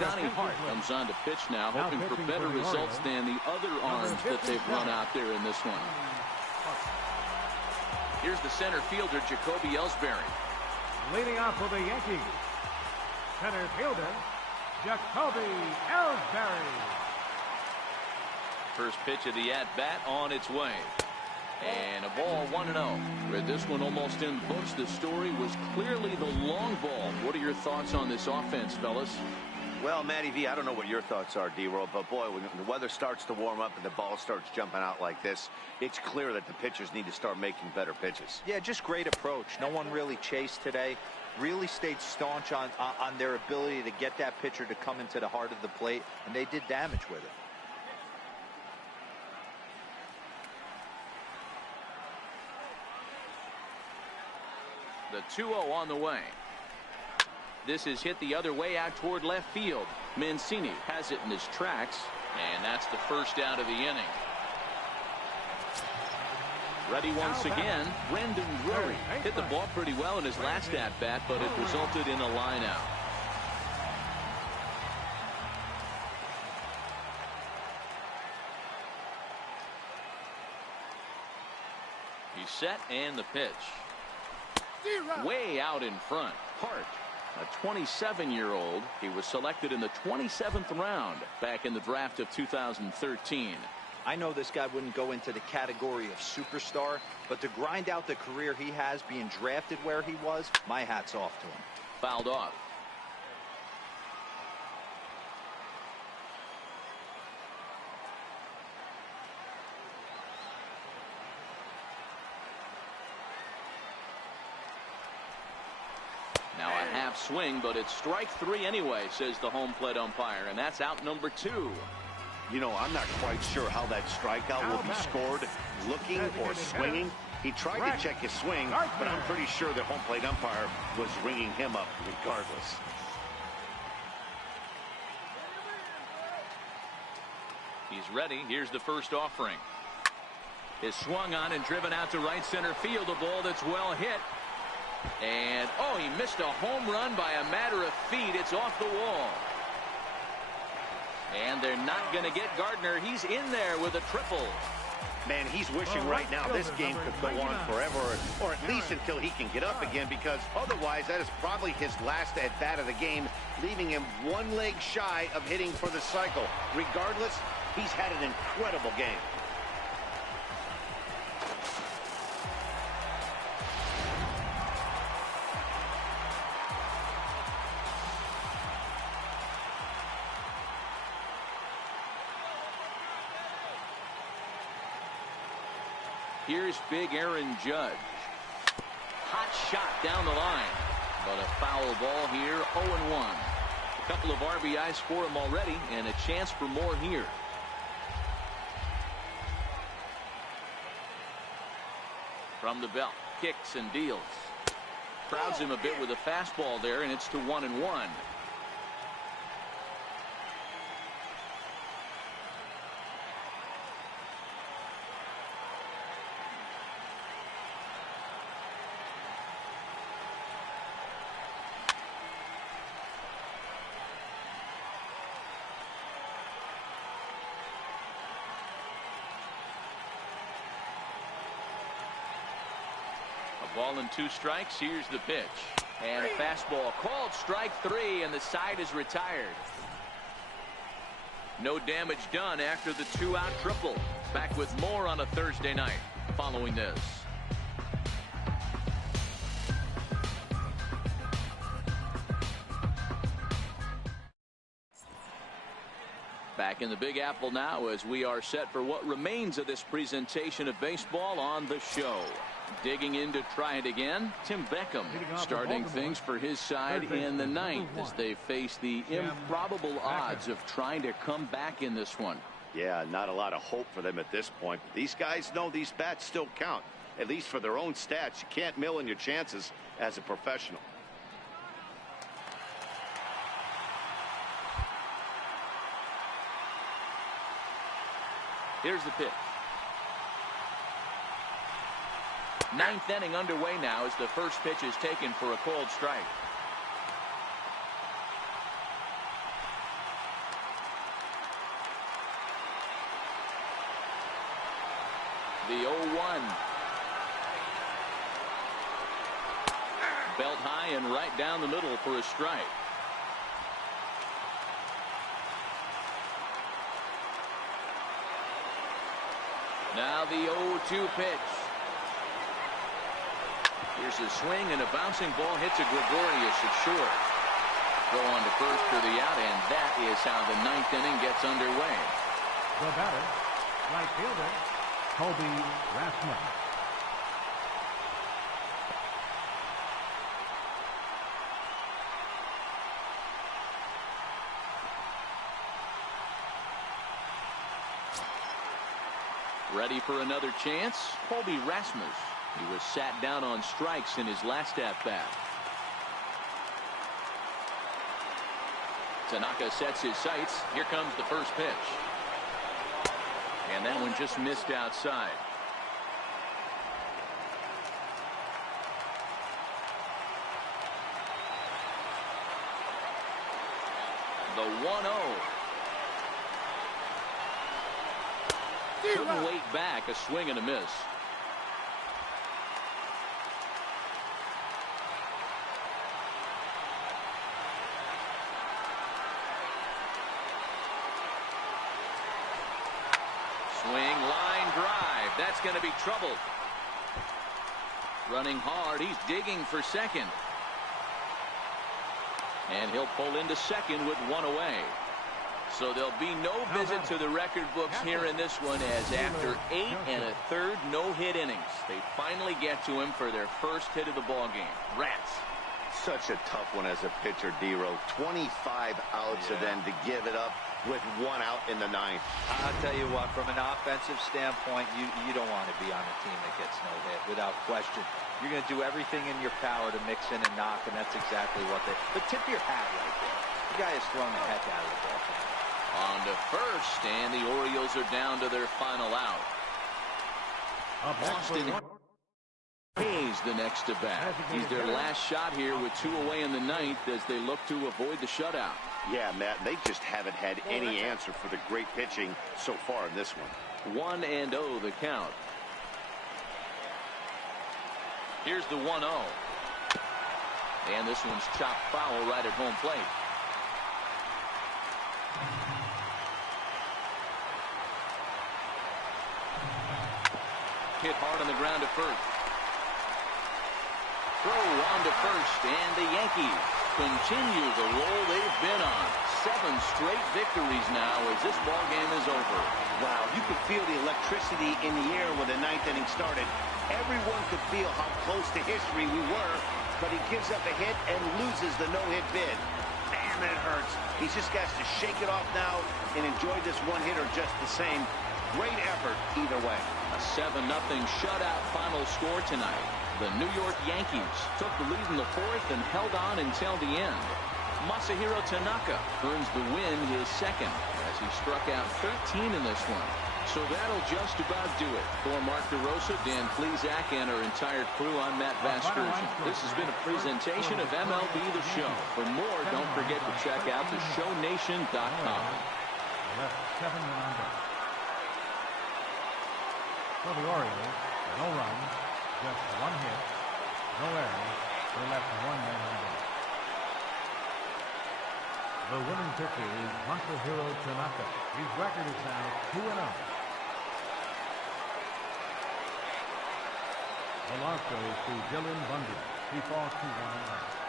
Donnie Hart comes on to pitch now, hoping for better results than the other arms that they've run out there in this one. Here's the center fielder, Jacoby Ellsbury. Leading off for the Yankees, center fielder, Jacoby Ellsbury. First pitch of the at-bat on its way. And a ball 1-0. With this one almost in the books, the story was clearly the long ball. What are your thoughts on this offense, fellas? Well, Matty V, I don't know what your thoughts are, D-Roll, but boy, when the weather starts to warm up and the ball starts jumping out like this, it's clear that the pitchers need to start making better pitches. Yeah, just great approach. No one really chased today. Really stayed staunch on their ability to get that pitcher to come into the heart of the plate, and they did damage with it. The 2-0 on the way. This is hit the other way out toward left field. Mancini has it in his tracks, and that's the first out of the inning. Ready once again, Brendan Drury hit the ball pretty well in his last at-bat, but it resulted in a line out. He's set, and the pitch. Way out in front. Hart, a 27-year-old. He was selected in the 27th round back in the draft of 2013. I know this guy wouldn't go into the category of superstar, but to grind out the career he has being drafted where he was, my hat's off to him. Fouled off. Now a half swing, but it's strike three anyway, says the home plate umpire, and that's out number 2. You know, I'm not quite sure how that strikeout will be scored, looking or swinging. He tried to check his swing, but I'm pretty sure the home plate umpire was ringing him up regardless. He's ready. Here's the first offering. Is swung on and driven out to right center field. A ball that's well hit. And, oh, he missed a home run by a matter of feet. It's off the wall. And they're not going to get Gardner. He's in there with a triple. Man, he's wishing right now this game could go on forever, or at least until he can get up again, because otherwise that is probably his last at-bat of the game, leaving him one leg shy of hitting for the cycle. Regardless, he's had an incredible game. Here's big Aaron Judge. Hot shot down the line. But a foul ball here, 0-1. A couple of RBIs for him already, and a chance for more here. From the belt, kicks and deals. Crowds him a bit with a fastball there, and it's to 1-1. Ball and 2 strikes. Here's the pitch. And a fastball called strike 3, and the side is retired. No damage done after the 2-out triple. Back with more on a Thursday night following this. Back in the Big Apple now as we are set for what remains of this presentation of baseball on the show. Digging in to try it again, Tim Beckham starting things for his side in the 9th as they face the improbable odds of trying to come back in this one. Yeah, not a lot of hope for them at this point. These guys know these bats still count, at least for their own stats. You can't mill in your chances as a professional. Here's the pitch. 9th inning underway now as the first pitch is taken for a called strike. The 0-1. Belt high and right down the middle for a strike. Now the 0-2 pitch. Here's a swing, and a bouncing ball hits a Gregorius at short. Throw on to first for the out, and that is how the 9th inning gets underway. The batter, right fielder, Kobe Rasmus. Ready for another chance? Kobe Rasmus. He was sat down on strikes in his last at-bat. Tanaka sets his sights. Here comes the first pitch. And that one just missed outside. The 1-0. Couldn't wait back. A swing and a miss. Swing, line drive. That's going to be trouble. Running hard. He's digging for second. And he'll pull into second with one away. So there'll be no visit to the record books here in this one, as after 8 1/3 no-hit innings, they finally get to him for their first hit of the ballgame. Rats. Such a tough one as a pitcher, D-Row. 25 outs and then to give it up with 1 out in the 9th. I'll tell you what, from an offensive standpoint, you don't want to be on a team that gets no hit, without question. You're going to do everything in your power to mix in and knock, and that's exactly what they... But tip your hat right there. The guy has thrown the heck out of the ball. On to first, and the Orioles are down to their final out. Austin Hayes the next to bat. He's their last shot here with 2 away in the 9th as they look to avoid the shutout. Yeah, Matt, they just haven't had any answer for the great pitching so far in this one. 1-0 the count. Here's the 1-0. And this one's chopped foul right at home plate. Hit hard on the ground to first. Throw on to first, and the Yankees continue the roll they've been on. 7 straight victories now as this ball game is over. Wow, you could feel the electricity in the air when the 9th inning started. Everyone could feel how close to history we were, but he gives up a hit and loses the no-hit bid. Man, that hurts. He's just got to shake it off now and enjoy this one-hitter just the same. Great effort either way. A 7-0 shutout final score tonight. The New York Yankees took the lead in the 4th and held on until the end. Masahiro Tanaka earns the win, his second, as he struck out 13 in this one. So that'll just about do it. For Mark DeRosa, Dan Plesac, and our entire crew, I'm Matt Vasgersian. This has been a presentation of MLB The Show. For more, don't forget to check out theshownation.com. For the Orioles, no runs, just 1 hit, no errors. They left 1 man on base. The winning pitcher is Masahiro Tanaka. His record is now 2-0. The loss goes to Dylan Bundy. He falls to 1-1.